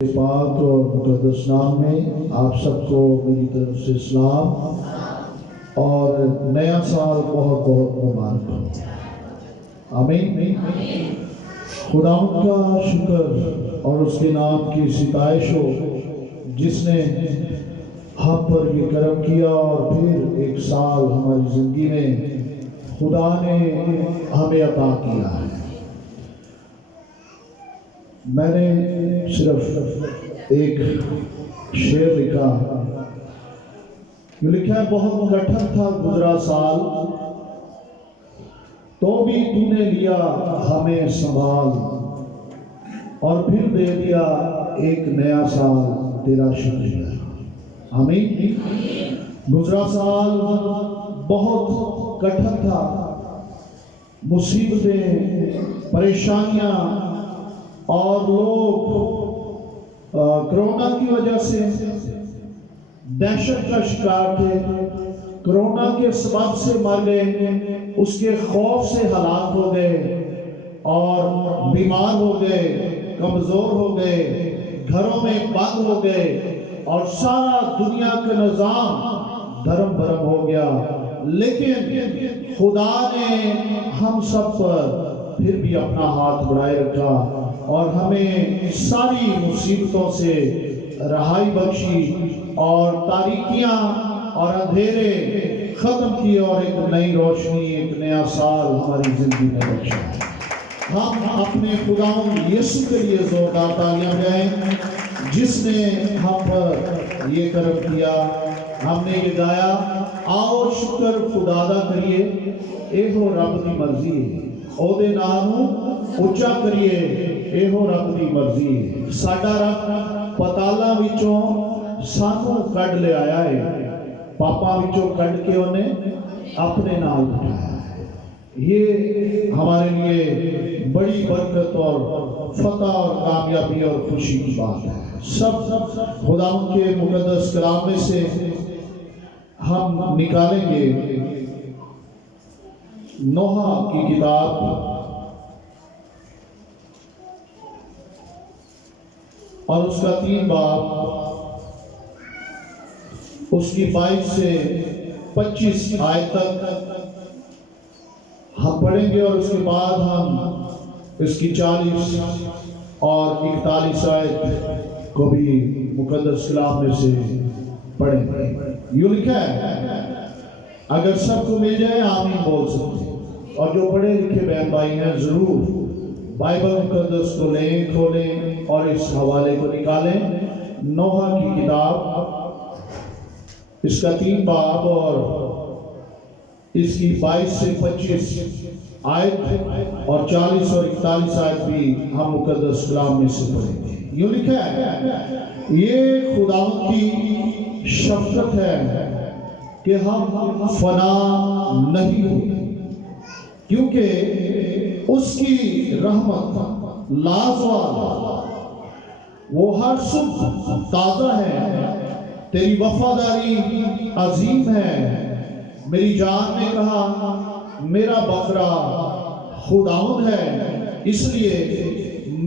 پاک اور مقدس نام میں آپ سب کو میری طرف سے اسلام اور نیا سال بہت بہت مبارک ہو۔ آمین۔ خداوند کا شکر اور اس کے نام کی ستائش ہو جس نے ہم پر یہ کرم کیا اور پھر ایک سال ہماری زندگی میں خدا نے ہمیں عطا کیا ہے۔ میں نے صرف ایک شعر لکھا، یہ لکھا ہے: بہت کٹھن تھا گزرا سال، تو بھی تو نے لیا ہمیں سنبھال، اور پھر دے دیا ایک نیا سال، تیرا شکریہ۔ آمین۔ گزرا سال بہت کٹھن تھا، مصیبتیں، پریشانیاں، اور لوگ کرونا کی وجہ سے دہشت کا شکار تھے، کرونا کے سبب سے مر گئے، اس کے خوف سے ہلاک ہو گئے اور بیمار ہو گئے، کمزور ہو گئے، گھروں میں بند ہو گئے، اور سارا دنیا کا نظام دھرم بھرم ہو گیا۔ لیکن خدا نے ہم سب پر پھر بھی اپنا ہاتھ بڑھائے رکھا اور ہمیں ساری مصیبتوں سے رہائی بخشی، اور تاریکیاں اور اندھیرے ختم کیے، اور ایک نئی روشنی، ایک نیا سال ہماری زندگی میں بخشا ہے۔ ہم اپنے خداوند یسوع کے لیے زوردار تالیاں بجائیں جس نے ہم پر یہ کرم کیا۔ ہم نے یہ گایا: آؤ شکر خدا دا کریے، اے ہو رب دی مرضی، او دے نام اچا کریے، اے ہو رب دی مرضی۔ ساڈا رب پتالاں وچوں سانوں کڈ لے آیا ہے، پاپاں وچوں کڈ کے انہیں اپنے نال بٹھایا ہے۔ یہ ہمارے لیے بڑی برکت اور فتح اور کامیابی اور خوشی کی بات ہے۔ سب خداوند کے مقدس کلام میں سے ہم نکالیں گے نوح کی کتاب، اور اس کا 3 باب، اس کی 22 سے 25 آیت تک ہم پڑھیں گے، اور اس کے بعد ہم اس کی 40 اور 41 آیت کو بھی مقدس کلام میں سے پڑھیں گے۔ یہ لکھا ہے، اگر سب کو مل جائے آمین بول سکتے ہیں، اور جو پڑھے لکھے بہن بھائی ہیں ضرور بائبل مقدس کو لیں، کھولیں اور اس حوالے کو نکالیں۔ نوح کی کتاب، اس کا 3 باب اور اس کی 22 سے 25 آیت اور 40 اور 41 آیت بھی ہم مقدس کلام میں سے پڑھیں گے۔ یوں لکھا ہے، یہ خداوند کی شفقت ہے کہ ہم فنا نہیں ہوئے، کیونکہ اس کی رحمت لازوال، وہ ہر صبح تازہ ہے، تیری وفاداری عظیم ہے۔ میری جان نے کہا میرا بکرا خداوند ہے، اس لیے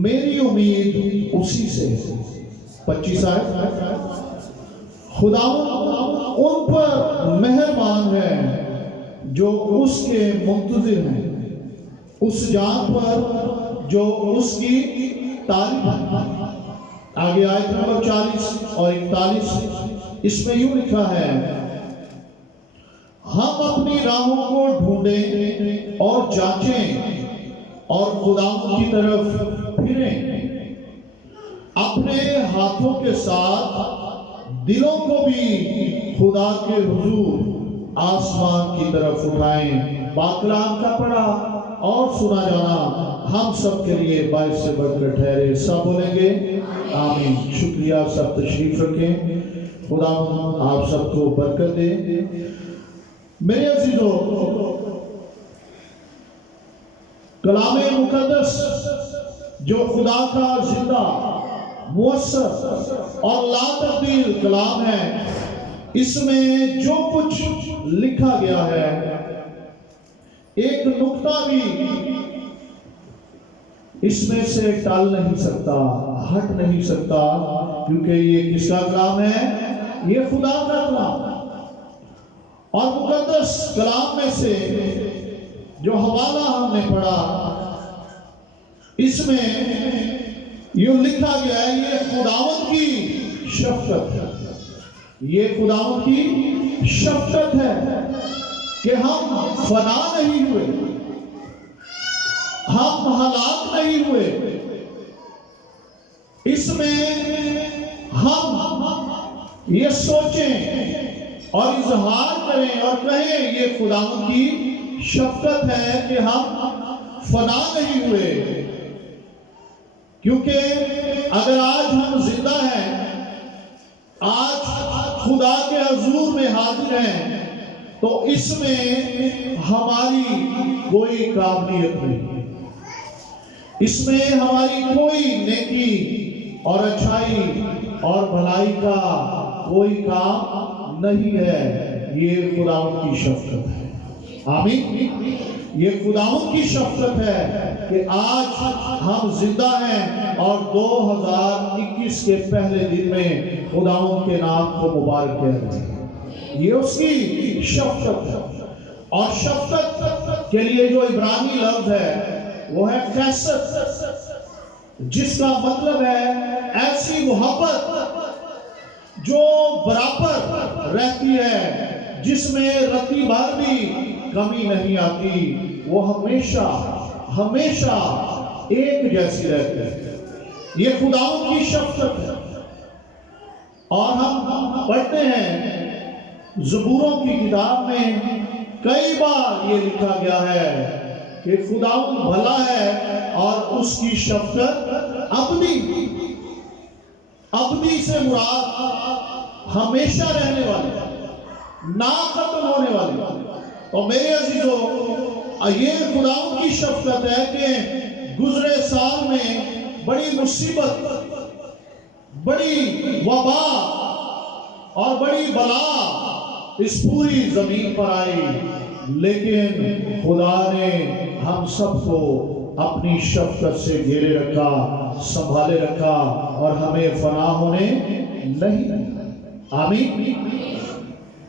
میری امید اسی سے۔ 25 آیت، خداوند ان پر مہربان ہے جو اس کے منتظر ہیں، اس جان پر جو اس کی طالب ہے۔ آگے آیت نمبر 40 اور 41، اس میں یوں لکھا ہے: ہم اپنی راہوں کو ڈھونڈیں اور جانچیں اور خداوند کی طرف پھریں، اپنے ہاتھوں کے ساتھ دلوں کو بھی خدا کے حضور آسمان کی طرف اٹھائیں۔ باکلام کا پڑھا اور سنا جانا ہم سب کے لیے باعث سے برکت ٹھہرے۔ سب بولیں گے آمین۔ شکریہ، سب تشریف رکھیں۔ خدا آپ سب کو برکت دے۔ میرے عزیزو، کلام مقدس جو خدا کا زندہ، مؤثر اور لا تبدیل کلام ہے، اس میں جو کچھ لکھا گیا ہے، ایک نقطہ بھی اس میں سے ٹل نہیں سکتا۔ ہٹ نہیں سکتا، کیونکہ یہ کس کا کلام ہے؟ یہ خدا کا کلام ہے۔ اور مقدس کلام میں سے جو حوالہ ہم نے پڑھا، اس میں یوں لکھا گیا ہے، یہ خداوند کی شفقت ہے، یہ خداوند کی شفقت ہے کہ ہم فنا نہیں ہوئے، ہم ہلاک نہیں ہوئے۔ اس میں ہم یہ سوچیں اور اظہار کریں اور کہیں یہ خداوند کی شفقت ہے کہ ہم فنا نہیں ہوئے، کیونکہ اگر آج ہم زندہ ہیں، آج خدا کے حضور میں حاضر ہیں، تو اس میں ہماری کوئی قابلیت نہیں، اس میں ہماری کوئی نیکی اور اچھائی اور بھلائی کا کوئی کام نہیں ہے۔ یہ خداوند کی شفقت ہے۔ آمین۔ یہ خداوند کی شفقت ہے کہ آج ہم زندہ ہیں اور 2021 کے پہلے دن میں خداوند کے نام کو مبارک کہہ رہے ہیں۔ یہ اس کی شفقت ہے۔ اور شفقت کے لیے جو عبرانی لفظ ہے وہ ہے خیست، جس کا مطلب ہے ایسی محبت جو برابر رہتی ہے، جس میں رتی بھر بھی کمی نہیں آتی، وہ ہمیشہ ہمیشہ ایک جیسی رہتی ہے۔ یہ خداوند کی شفقت ہے۔ اور ہم پڑھتے ہیں زبوروں کی کتاب میں کئی بار یہ لکھا گیا ہے کہ خداوند بھلا ہے اور اس کی شفقت ابدی سے مراد ہمیشہ رہنے والی، نہ ختم ہونے والی۔ اور میرے عزیزو، یہ خداوند کی شفقت ہے کہ گزرے سال میں بڑی مصیبت، بڑی وبا اور بڑی بلا اس پوری زمین پر آئی، لیکن خدا نے ہم سب کو اپنی شفقت سے گھیرے رکھا، سنبھالے رکھا اور ہمیں فنا ہونے نہیں دیا۔ آمین۔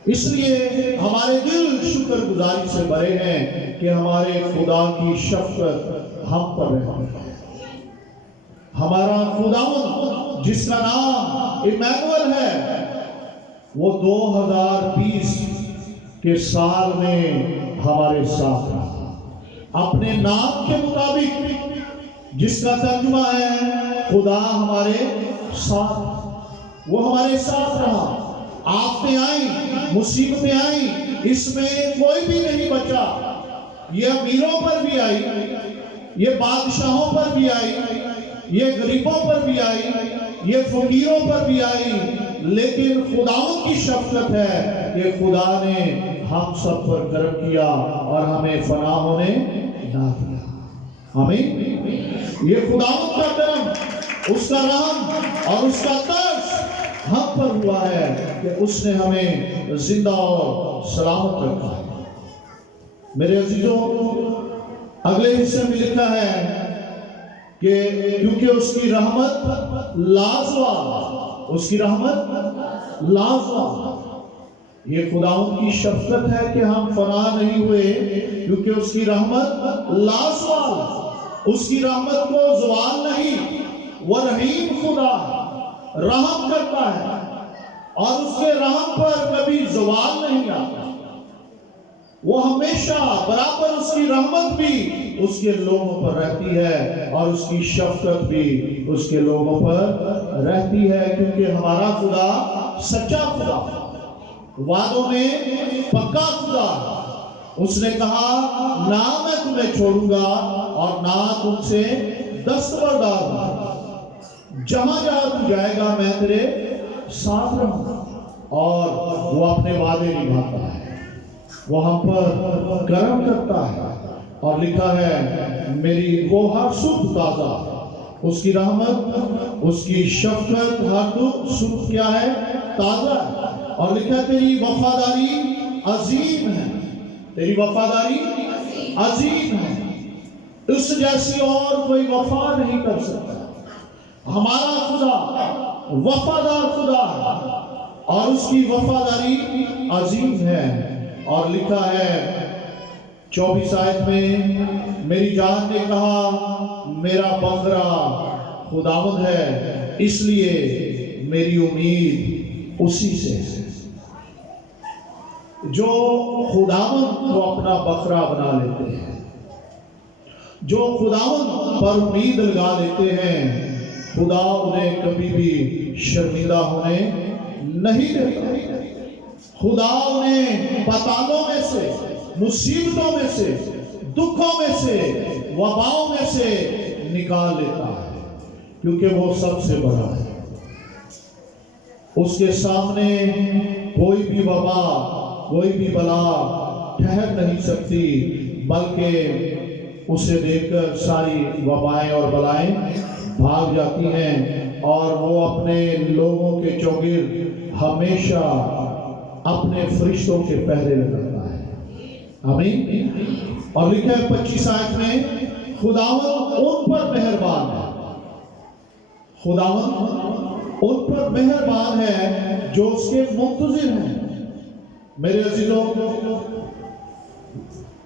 اس لیے ہمارے دل شکر گزاری سے بھرے ہیں کہ ہمارے خدا کی شفقت ہم پر رہتی ہے۔ ہمارا خداوند جس کا نام ایمانویل ہے، وہ 2020 کے سال میں ہمارے ساتھ رہا، اپنے نام کے مطابق، جس کا ترجمہ ہے خدا ہمارے ساتھ، وہ ہمارے ساتھ رہا۔ آفتیں آئیں، مصیبتیں آئیں، اس میں کوئی بھی نہیں بچا۔ یہ امیروں پر بھی آئی، یہ بادشاہوں پر بھی آئی، یہ غریبوں پر بھی آئی، یہ فقیروں پر بھی آئی، لیکن خداوند کی شفقت ہے کہ خدا نے ہم سب پر کرم کیا اور ہمیں فنا ہونے نہ دیا۔ آمین۔ یہ خداوند کا کرم، اس کا رحم اور اس کا ترس ہم پر ہوا ہے کہ اس نے ہمیں زندہ اور سلامت رکھا ہے۔ میرے عزیزوں، اگلے حصے میں لکھا ہے کہ کیونکہ اس کی رحمت لازوال، اس کی رحمت لازوال۔ یہ خداوند کی شفقت ہے کہ ہم فنا نہیں ہوئے، کیونکہ اس کی رحمت لازوال، اس کی رحمت کو زوال نہیں۔ وہ رحیم خدا رحم کرتا ہے اور اس کے رحم پر کبھی زوال نہیں آتا۔ وہ ہمیشہ برابر، اس کی رحمت بھی اس کے لوگوں پر رہتی ہے اور اس کی شفقت بھی اس کے لوگوں پر رہتی ہے، کیونکہ ہمارا خدا سچا خدا، وعدوں میں پکا خدا۔ اس نے کہا نہ میں تمہیں چھوڑوں گا اور نہ تم سے دستبردار ہوں گا، جہاں جہاں تو جائے گا میں تیرے ساتھ رہوں گا۔ اور وہ اپنے وعدے نبھاتا ہے، وہ ہم پر کرم کرتا ہے، اور لکھا ہے میری وہ ہر صبح تازہ، اس کی رحمت، اس کی شفقت ہر صبح کیا ہے؟ تازہ ہے۔ اور لکھا تیری وفاداری عظیم ہے، تیری وفاداری عظیم ہے، اس جیسی اور کوئی وفا نہیں کر سکتا۔ ہمارا خدا وفادار خدا ہے اور اس کی وفاداری عظیم ہے. اور لکھا ہے 24 آیت میں، میری جان نے کہا میرا بکرا خداوند ہے، اس لیے میری امید اسی سے ہے. جو خداوند کو اپنا بکرا بنا لیتے ہیں، جو خداوند پر امید لگا لیتے ہیں، خدا انہیں کبھی بھی شرمندہ ہونے نہیں دیتا. خدا انہیں پتالوں میں سے، مصیبتوں میں سے، دکھوں میں سے، وباؤں میں سے نکال لیتا ہے، کیونکہ وہ سب سے بڑا ہے. اس کے سامنے کوئی بھی وبا، کوئی بھی بلا ٹھہر نہیں سکتی، بلکہ اسے دیکھ کر ساری وبائیں اور بلائیں بھاگ جاتی ہیں، اور وہ اپنے لوگوں کے چوگرد ہمیشہ اپنے فرشتوں کے پہرے لگاتا ہے. آمین. اور لکھا ہے 25 آیت میں، خداوند ان پر مہربان ہے، خداوند ان پر مہربان ہے جو اس کے منتظر ہیں. میرے عزیزوں،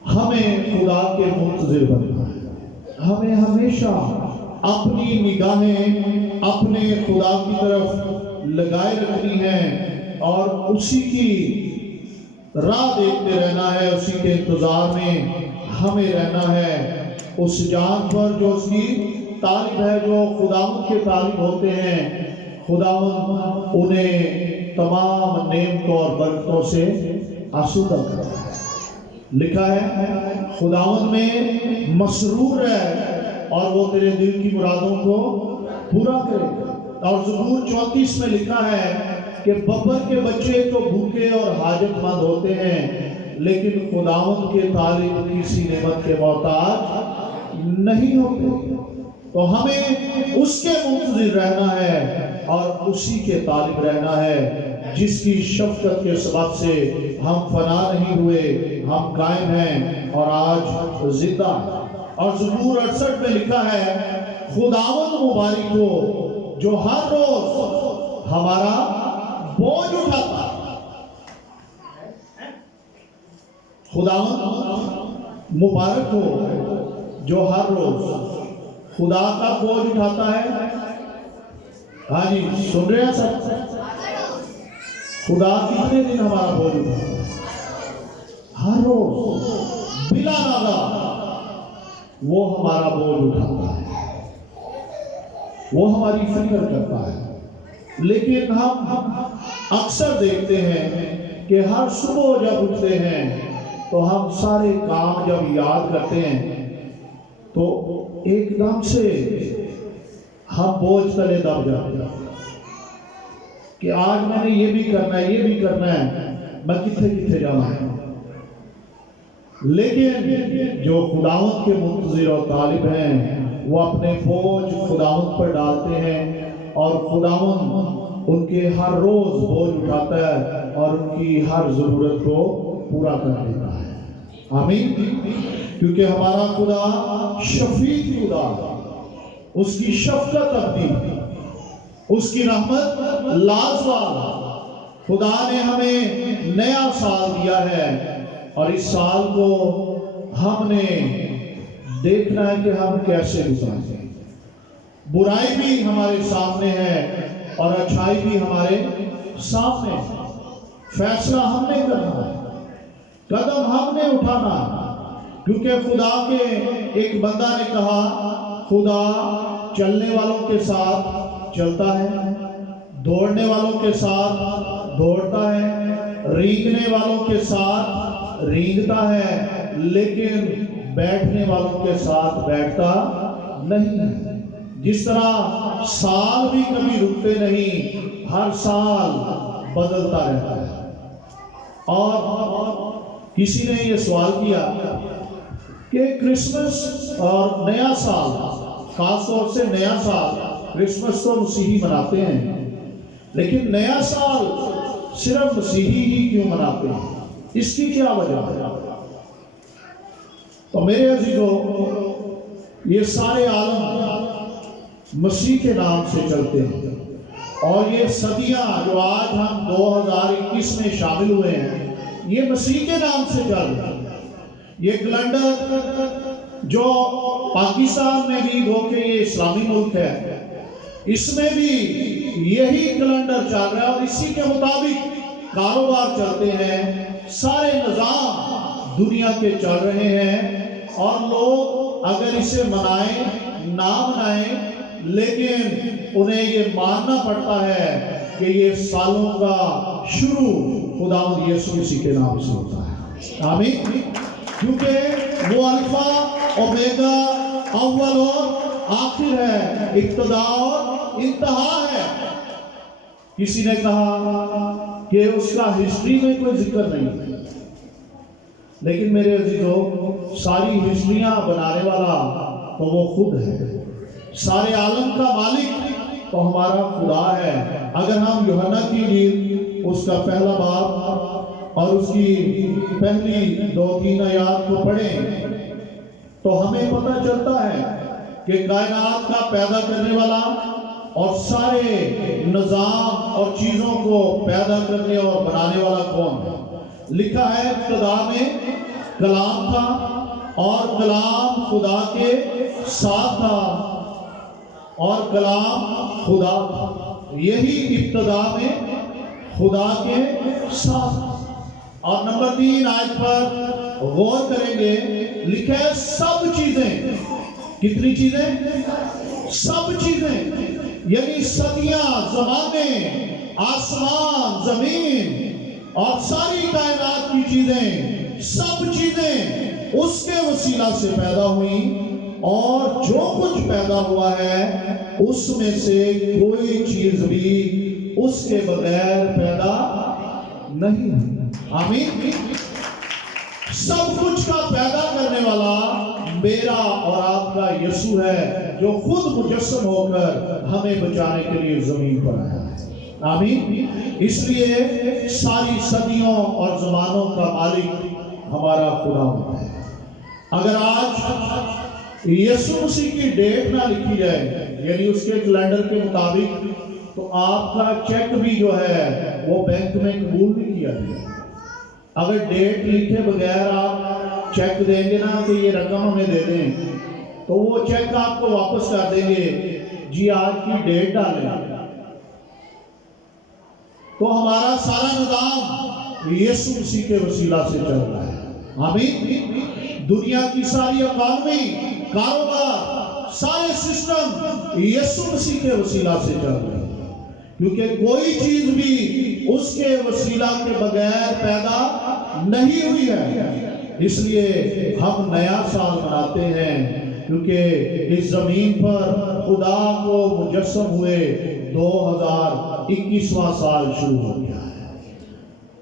ہمیں خدا کے منتظر بننا ہے. ہمیں ہمیشہ اپنی نگاہیں اپنے خدا کی طرف لگائے رکھنی ہیں اور اسی کی راہ دیکھتے رہنا ہے، اسی کے انتظار میں ہمیں رہنا ہے. اس جان پر جو اس کی طالب ہے، جو خداوند کے طالب ہوتے ہیں، خداوند انہیں تمام نعمتوں اور برکتوں سے آسودہ کرتا ہے. لکھا ہے خداوند میں مسرور ہے اور وہ تیرے دل کی مرادوں کو پورا کرے گا. اور زبور 34 میں لکھا ہے کہ ببر کے بچے تو بھوکے اور حاجت مند ہوتے ہیں، لیکن خداوند کے طالب کسی نعمت کے محتاج نہیں ہوتے. تو ہمیں اس کے منتظر رہنا ہے اور اسی کے طالب رہنا ہے، جس کی شفقت کے سبب سے ہم فنا نہیں ہوئے، ہم قائم ہیں اور آج زندہ ہیں. اور زبور 68 میں لکھا ہے خداوند مبارک ہو جو ہر روز ہمارا بوجھ اٹھاتا ہے. خداوند مبارک ہو جو ہر روز خدا کا بوجھ اٹھاتا ہے. ہاں جی، سن رہے ہیں سب؟ خدا کتنے دن ہمارا بوجھ اٹھاتا ہے؟ ہر روز بلا ناغہ وہ ہمارا بوجھ اٹھاتا ہے، وہ ہماری فکر کرتا ہے. لیکن ہم اکثر دیکھتے ہیں کہ ہر صبح جب اٹھتے ہیں تو ہم سارے کام جب یاد کرتے ہیں تو ایک دم سے ہم بوجھ تلے دب جاتے ہیں کہ آج میں نے یہ بھی کرنا ہے، یہ بھی کرنا ہے، میں کتنے کتنے جانا ہے. لیکن جو خداوند کے منتظر اور طالب ہیں، وہ اپنے بوجھ خداوند پر ڈالتے ہیں اور خداوند ان کے ہر روز بوجھ اٹھاتا ہے اور ان کی ہر ضرورت کو پورا کر دیتا ہے. آمین. کیونکہ ہمارا خدا شفیع خدا ہے، اس کی شفقت ابدی، اس کی رحمت لازوال. خدا نے ہمیں نیا سال دیا ہے اور اس سال کو ہم نے دیکھنا ہے کہ ہم کیسے گزاریں. برائی بھی ہمارے سامنے ہے اور اچھائی بھی ہمارے سامنے ہے. فیصلہ ہم نے کرنا ہے، قدم ہم نے اٹھانا ہے. کیونکہ خدا کے ایک بندہ نے کہا خدا چلنے والوں کے ساتھ چلتا ہے، دوڑنے والوں کے ساتھ دوڑتا ہے، رینگنے والوں کے ساتھ رینگتا ہے، لیکن بیٹھنے والوں کے ساتھ بیٹھتا نہیں ہے. جس طرح سال بھی کبھی رکتے نہیں، ہر سال بدلتا رہتا ہے. اور کسی نے یہ سوال کیا کہ کرسمس اور نیا سال، خاص طور سے نیا سال، کرسمس تو مسیحی مناتے ہیں لیکن نیا سال صرف مسیحی ہی کیوں مناتے ہیں؟ اس کی کیا وجہ ہے؟ تو میرے عزیزو، یہ سارے عالم مسیح کے نام سے چلتے ہیں، اور یہ صدیاں جو آج ہم 2021 میں شامل ہوئے ہیں، یہ مسیح کے نام سے چل رہے ہیں۔ یہ کیلنڈر جو پاکستان میں بھی گو کہ یہ اسلامی ملک ہے، اس میں بھی یہی کیلنڈر چل رہا ہے اور اسی کے مطابق کاروبار چلتے ہیں، سارے نظام دنیا کے چل رہے ہیں، اور لوگ اگر اسے منائیں نہ منائیں، لیکن انہیں یہ ماننا پڑتا ہے کہ یہ سالوں کا شروع خداوند یسوع مسیح کے نام سے ہوتا ہے۔ آمین۔ کیونکہ وہ الفا اومیگا، اول اور آخر ہے، ابتدا اور انتہا ہے۔ کسی نے کہا کہ اس کا ہسٹری میں کوئی ذکر نہیں ہے، لیکن میرے عزیزو، ساری ہسٹریاں بنانے والا تو وہ خود ہے، سارے عالم کا مالک تو ہمارا خدا ہے۔ اگر ہم یوحنا کی انجیل اس کا پہلا باب اور اس کی پہلی 2-3 آیات کو پڑھیں تو ہمیں پتہ چلتا ہے کہ کائنات کا پیدا کرنے والا اور سارے نظام اور چیزوں کو پیدا کرنے اور بنانے والا کون ہے۔ لکھا ہے ابتدا میں کلام تھا اور کلام خدا کے ساتھ تھا اور کلام خدا تھا۔ یہی ابتدا میں خدا کے ساتھ۔ اور نمبر 3 آیت پر غور کریں گے، لکھا ہے سب چیزیں۔ کتنی چیزیں؟ سب چیزیں، یعنی صدیاں، زمانے، آسمان، زمین اور ساری کائنات کی چیزیں، سب چیزیں اس کے وسیلہ سے پیدا ہوئیں، اور جو کچھ پیدا ہوا ہے اس میں سے کوئی چیز بھی اس کے بغیر پیدا نہیں ہوئی۔ آمین۔ سب کچھ کا پیدا کرنے والا میرا اور آپ کا یسوع ہے، جو خود مجسم ہو کر ہمیں بچانے کے لیے زمین پر آیا ہے۔ آمین۔ اس لیے ساری صدیوں اور زمانوں کا مالک ہمارا خدا ہوتا ہے۔ اگر آج یسوع مسیح کی ڈیٹ نہ لکھی جائے، یعنی اس کے کیلنڈر کے مطابق، تو آپ کا چیک بھی جو ہے وہ بینک میں قبول نہیں کیا جائے۔ اگر ڈیٹ لکھے بغیر آپ چیک دیں گے نا کہ یہ رقم ہمیں دے دیں، تو وہ چیک آپ کو واپس کر دیں گے، جی آج کی ڈیٹ ڈالیں۔ تو ہمارا سارا نظام یسوع مسیح کے وسیلہ سے چل رہا ہے۔ آمین۔ دنیا کی ساری اکانومی، کاروبار، سارے سسٹم یسوع مسیح کے وسیلہ سے چل رہے ہیں، کیونکہ کوئی چیز بھی اس کے وسیلہ کے بغیر پیدا نہیں ہوئی ہے۔ اس لیے ہم نیا سال مناتے ہیں، کیونکہ اس زمین پر خدا کو مجسم ہوئے 2021واں سال شروع ہو گیا ہے۔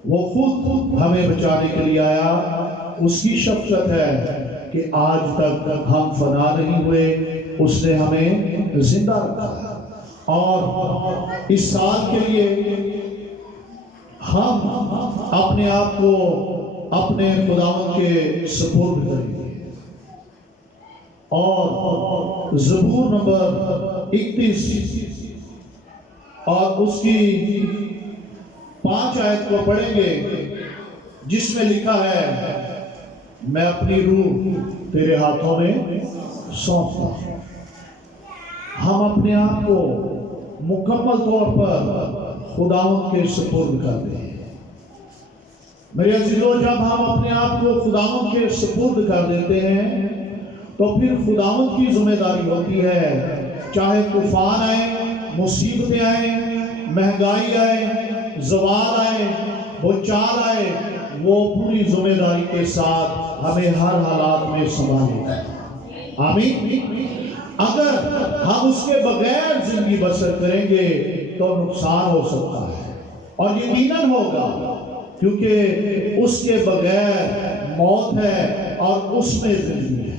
وہ خود ہمیں بچانے کے لیے آیا۔ اس کی شفقت ہے کہ آج تک ہم فنا نہیں ہوئے، اس نے ہمیں زندہ رکھا، اور اس سال کے لیے ہم اپنے آپ کو اپنے خداوند کے سپرد کریں گے۔ اور زبور نمبر 31 اور اس کی 5 آیت کو پڑھیں گے، جس میں لکھا ہے، میں اپنی روح تیرے ہاتھوں میں سونپتا ہوں۔ ہم اپنے آپ کو مکمل طور پر خداوند کے سپرد کرتے ہیں۔ میرے عزیزو، جب ہم اپنے آپ کو خداوند کے سپرد کر دیتے ہیں تو پھر خداوند کی ذمہ داری ہوتی ہے، چاہے طوفان آئے، مصیبتیں آئیں، مہنگائی آئے، زوال آئے، بھوچال آئے، وہ پوری ذمہ داری کے ساتھ ہمیں ہر حالات میں سنبھالے گا۔ آمین۔ اگر ہم اس کے بغیر زندگی بسر کریں گے تو نقصان ہو سکتا ہے، اور یقیناً ہوگا، کیونکہ اس کے بغیر موت ہے اور اس میں زندگی ہے۔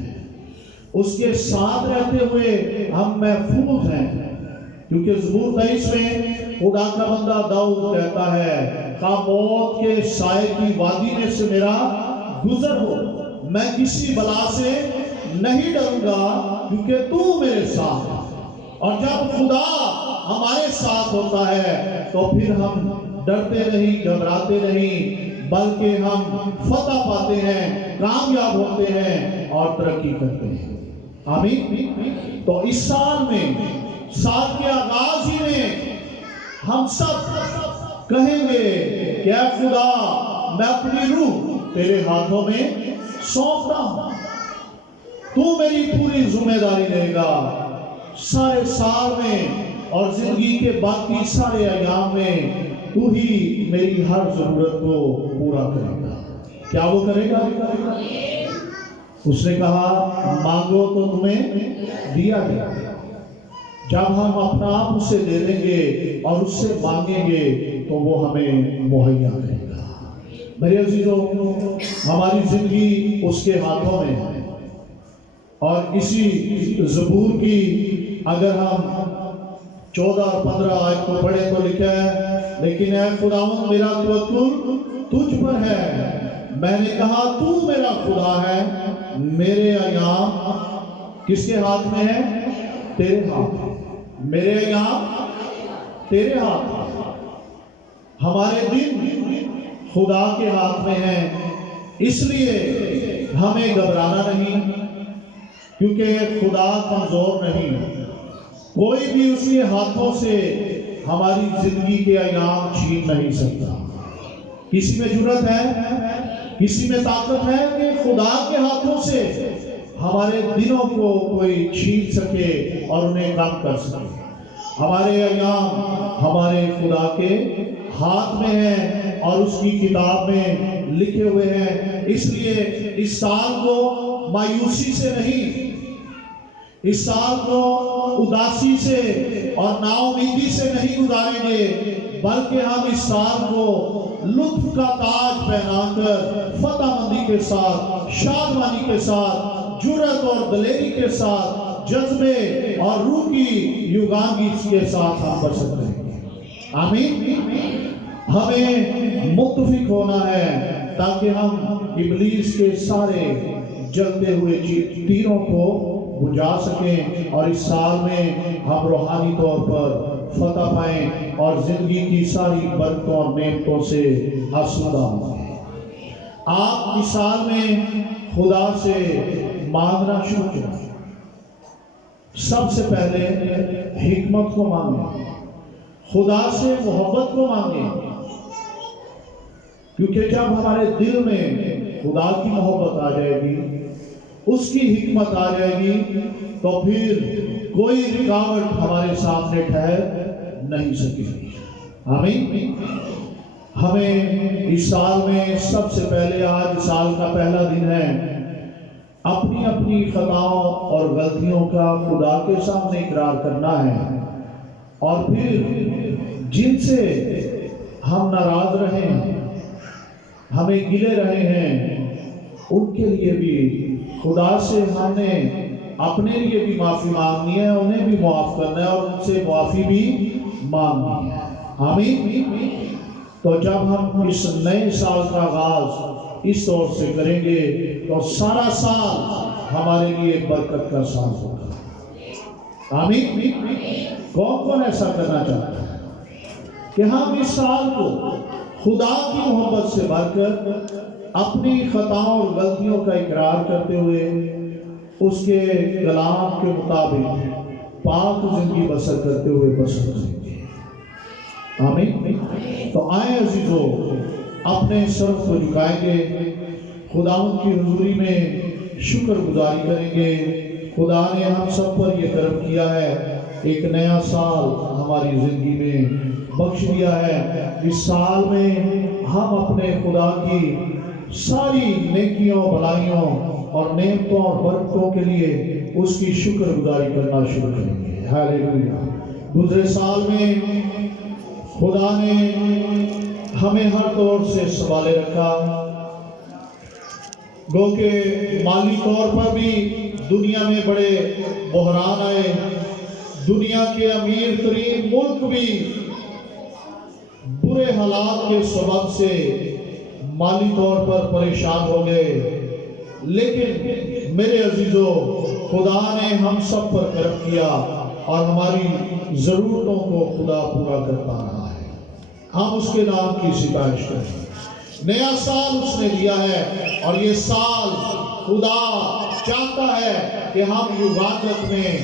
اس کے ساتھ رہتے ہوئے ہم محفوظ ہیں، کیونکہ زبور 23 میں خدا کا بندہ داؤد کہتا ہے، خواہ موت کے سائے کی وادی میں سے میرا گزر ہو، میں کسی بلا سے نہیں ڈروں گا، کیونکہ تو میرے ساتھ ہے۔ اور جب خدا ہمارے ساتھ ہوتا ہے تو پھر ہم ڈرتے نہیں، گھبراتے نہیں، بلکہ ہم فتح پاتے ہیں، کامیاب ہوتے ہیں اور ترقی کرتے ہیں۔ آمین۔ تو اس سال میں، سال کے آغاز ہی میں ہم سب کہیں گے کہ اے خدا، میں اپنی روح تیرے ہاتھوں میں سونپتا ہوں، تو میری پوری ذمہ داری لے گا سارے سال میں اور زندگی کے باقی سارے ایام میں۔ تو ہی میری ہر ضرورت کو پورا کرے گا۔ کیا وہ کرے گا؟ اس نے کہا مانگو تو تمہیں دیا جائے گا۔ جب ہم اپنا آپ اسے دے دیں گے اور اس سے مانگیں گے تو وہ ہمیں مہیا کرے گا۔ میرے عزیزوں، ہماری زندگی اس کے ہاتھوں میں ہے، اور اسی زبور کی اگر ہم 14 اور 15 آیت کو پڑھیں تو لکھا ہے، لیکن اے خداوند میرا توکل تجھ پر ہے، میں نے کہا تو میرا خدا ہے، میرے ایام کس کے ہاتھ میں ہے؟ تیرے ہاتھ۔ میرے ایام تیرے ہاتھ۔ ہمارے دن خدا کے ہاتھ میں ہیں، اس لیے ہمیں گھبرانا نہیں، کیونکہ خدا کمزور نہیں، کوئی بھی اس کے ہاتھوں سے ہماری زندگی کے ایام چھین نہیں سکتا۔ کسی میں جرأت ہے، کسی میں طاقت ہے کہ خدا کے ہاتھوں سے ہمارے دنوں کو کوئی چھین سکے اور انہیں کم کر سکے؟ ہمارے ایام ہمارے خدا کے ہاتھ میں ہیں اور اس کی کتاب میں لکھے ہوئے ہیں۔ اس لیے اس سال کو مایوسی سے نہیں، اس سال کو اداسی سے اور نا امیدی سے نہیں گزاریں گے، بلکہ ہم اس سال کو لطف کا تاج پہنا کر فتح مندی کے ساتھ، شادمانی کے ساتھ، جرأت اور دلیری کے ساتھ، جذبے اور روح کی یوگانگی کے ساتھ ہم بسر رہیں گے۔ آمین۔ ہمیں متفق ہونا ہے تاکہ ہم ابلیس کے سارے جلتے ہوئے تیروں کو بجھا سکیں اور اس سال میں ہم روحانی طور پر فتح پائیں اور زندگی کی ساری برکتوں اور نعمتوں سے آسودہ ہوں۔ آپ اس سال میں خدا سے مانگنا شروع کریں۔ سب سے پہلے حکمت کو مانگیں، خدا سے محبت کو مانگیں، کیونکہ جب ہمارے دل میں خدا کی محبت آ جائے گی، اس کی حکمت آ جائے گی، تو پھر کوئی رکاوٹ ہمارے سامنے ٹھہر نہیں سکے گی۔ آمین۔ ہمیں اس سال میں سب سے پہلے، آج سال کا پہلا دن ہے، اپنی اپنی خطاؤں اور غلطیوں کا خدا کے سامنے اقرار کرنا ہے، اور پھر جن سے ہم ناراض رہے ہیں، ہمیں گلے رہے ہیں، ان کے لیے بھی خدا سے ہم نے اپنے لیے بھی معافی مانگنی ہے، انہیں بھی معاف کرنا ہے اور ان سے معافی بھی مانگنی ہے۔ آمین۔ تو جب ہم اس نئے سال کا آغاز اس طور سے کریں گے تو سارا سال ہمارے لیے برکت کا سال ہوگا۔ آمین۔ کون کون ایسا کرنا چاہتا ہے کہ ہم اس سال کو خدا کی محبت سے بھر کر اپنی خطاؤں اور غلطیوں کا اقرار کرتے ہوئے اس کے کلام کے مطابق پاک زندگی بسر کرتے ہوئے بسر کریں گے؟ آمین۔ تو آئیں عزیزو، اپنے سر کو جھکائیں گے، خداوند کی حضوری میں شکر گزاری کریں گے۔ خدا نے ہم سب پر یہ کرم کیا ہے، ایک نیا سال ہماری زندگی میں بخش دیا ہے۔ اس سال میں ہم اپنے خدا کی ساری نیکیوں، بھلائیوں اور نعمتوں اور برکتوں کے لیے اس کی شکر گزاری کرنا شروع کریں گے۔ ہاللیلویا۔ گزرے سال میں خدا نے ہمیں ہر طور سے سنبھالے رکھا، گو کہ مالی طور پر بھی دنیا میں بڑے بحران آئے، دنیا کے امیر ترین ملک بھی برے حالات کے سبب سے مالی طور پر پریشان ہو گئے، لیکن میرے عزیزو، خدا نے ہم سب پر کرم کیا اور ہماری ضرورتوں کو خدا پورا کرتا رہا ہے۔ ہم اس کے نام کی ستائش کریں۔ نیا سال اس نے دیا ہے، اور یہ سال خدا چاہتا ہے کہ ہم عبادت میں